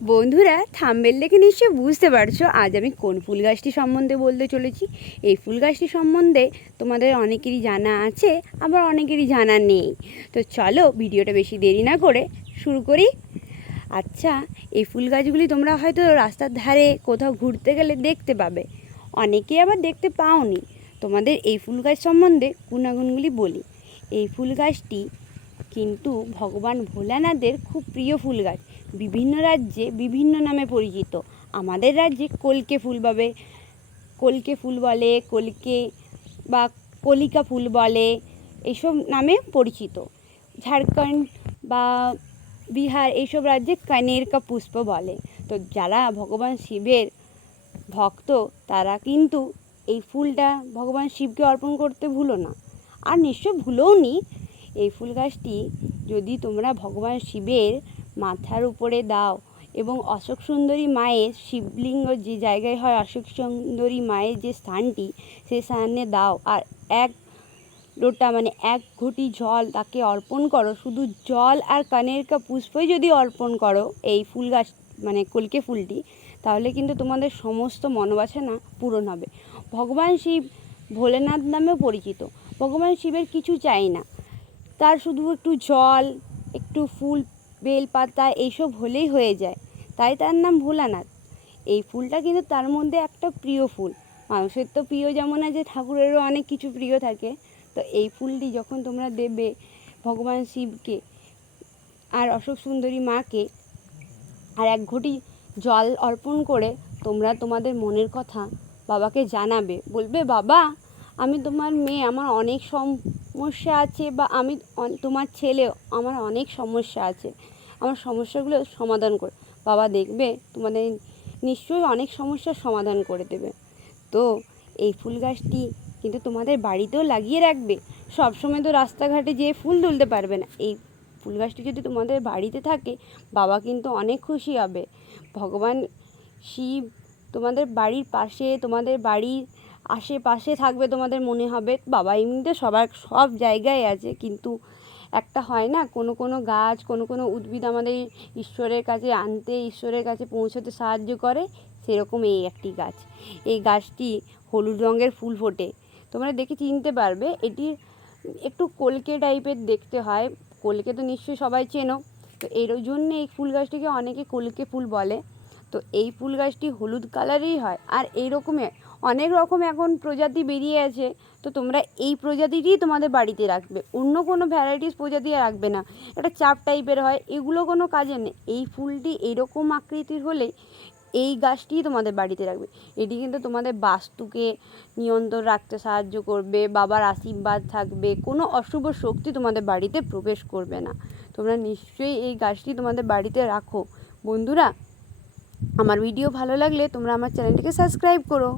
বন্ধুরা, থাম্বনেল দেখে নিশ্চয়ই বুঝতে পারছো আজ আমি কোন ফুল গাছটি সম্বন্ধে বলতে চলেছি। এই ফুল গাছটি সম্বন্ধে তোমাদের অনেকেরই জানা আছে, আবার অনেকেরই জানা নেই। তো চলো ভিডিওটা বেশি দেরি না করে শুরু করি। আচ্ছা, এই ফুল গাছগুলি তোমরা হয়তো রাস্তার ধারে কোথাও ঘুরতে গেলে দেখতে পাবে, অনেকে আবার দেখতে পাওনি। তোমাদের এই ফুল গাছ সম্বন্ধে গুণাগুণগুলি বলি। এই ফুল গাছটি কিন্তু ভগবান ভোলানাথের খুব প্রিয় ফুল গাছ। বিভিন্ন রাজ্যে বিভিন্ন নামে পরিচিত। আমাদের রাজ্যে কলকে ফুল বলে, কলকে বা কলিকা ফুল বলে, এইসব নামে পরিচিত। ঝাড়খণ্ড বা বিহার এইসব রাজ্যে কনের কা পুষ্প বলে। তো যারা ভগবান শিবের ভক্ত তারা কিন্তু এই ফুলটা ভগবান শিবকে অর্পণ করতে ভুলো না, আর নিশ্চয় ভুলোওনি। এই ফুল গাছটি যদি তোমরা ভগবান শিবের মাথার উপরে দাও এবং অশোক সুন্দরী মায়ের শিবলিঙ্গ যে জায়গায় হয়, অশোক সুন্দরী মায়ের যে স্থানটি, সেই স্থানে দাও আর এক লোটা এক ঘটি জল তাকে অর্পণ করো, শুধু জল আর কানের কা পুষ্পই যদি অর্পণ করো এই ফুল গাছ কলকে ফুলটি, তাহলে কিন্তু তোমাদের সমস্ত মনোবাসনা পূরণ হবে। ভগবান শিব ভোলেনাথ নামেও পরিচিত। ভগবান শিবের কিছু চাই না, তার শুধু একটু জল, একটু ফুল, বেলপাতা এইসব হলেই হয়ে যায়, তাই তার নাম ভোলানাথ। এই ফুলটা কিন্তু তার মধ্যে একটা প্রিয় ফুল। মানুষের তো প্রিয় যেমন আছে, ঠাকুরেরও অনেক কিছু প্রিয় থাকে। তো এই ফুলটি যখন তোমরা দেবে ভগবান শিবকে আর অশোক সুন্দরী মাকে, আর এক ঘটি জল অর্পণ করে তোমরা তোমাদের মনের কথা বাবাকে জানাবে। বলবে, বাবা আমি তোমার মেয়ে, আমার অনেক সমস্যা আছে, বা আমি তোমার ছেলে, আমার অনেক সমস্যা আছে, আমার সমস্যাগুলো সমাধান করে। বাবা দেখবে তোমাদের নিশ্চয়ই অনেক সমস্যার সমাধান করে দেবে। তো এই ফুল গাছটি কিন্তু তোমাদের বাড়িতেও লাগিয়ে রাখবে। সবসময় তো রাস্তাঘাটে যেয়ে ফুল তুলতে পারবে না। এই ফুল গাছটি যদি তোমাদের বাড়িতে থাকে, বাবা কিন্তু অনেক খুশি হবে। ভগবান শিব তোমাদের বাড়ির পাশে, তোমাদের বাড়ির আশেপাশে থাকবে, তোমাদের মনে হবে বাবা এমনিতে সব জায়গায় আছে, কিন্তু একটা হয় না, কোনো কোনো গাছ, কোনো কোনো উদ্ভিদ আমাদের ঈশ্বরের কাছে আনতে, ঈশ্বরের কাছে পৌঁছতে সাহায্য করে। সেরকম এই একটি গাছ। এই গাছটি হলুদ রঙের ফুল ফোটে, তোমরা দেখে চিনতে পারবে। এটি একটু কলকে টাইপের দেখতে হয়। কলকে তো নিশ্চয়ই সবাই চেনো। তো এর জন্য এই ফুল গাছটিকে অনেকে কলকে ফুল বলে। তো এই ফুল গাছটি হলুদ কালারেরই হয়, আর এইরকমের অনেক রকম এখন প্রজাতি বেরিয়ে আছে। তো তোমরা এই প্রজাতিটিই তোমাদের বাড়িতে রাখবে, অন্য কোনো ভ্যারাইটিস প্রজাতি রাখবে না। একটা চাপ টাইপের হয়, এগুলো কোনো কাজে নেই। এই ফুলটি এরকম আকৃতির হলে এই গাছটিই তোমাদের বাড়িতে রাখবে। এটি কিন্তু তোমাদের বাস্তুকে নিয়ন্ত্রণ রাখতে সাহায্য করবে, বাবার আশীর্বাদ থাকবে, কোনো অশুভ শক্তি তোমাদের বাড়িতে প্রবেশ করবে না। তোমরা নিশ্চয়ই এই গাছটি তোমাদের বাড়িতে রাখো। বন্ধুরা, আমার ভিডিও ভালো লাগলে তোমরা আমার চ্যানেলটিকে সাবস্ক্রাইব করো।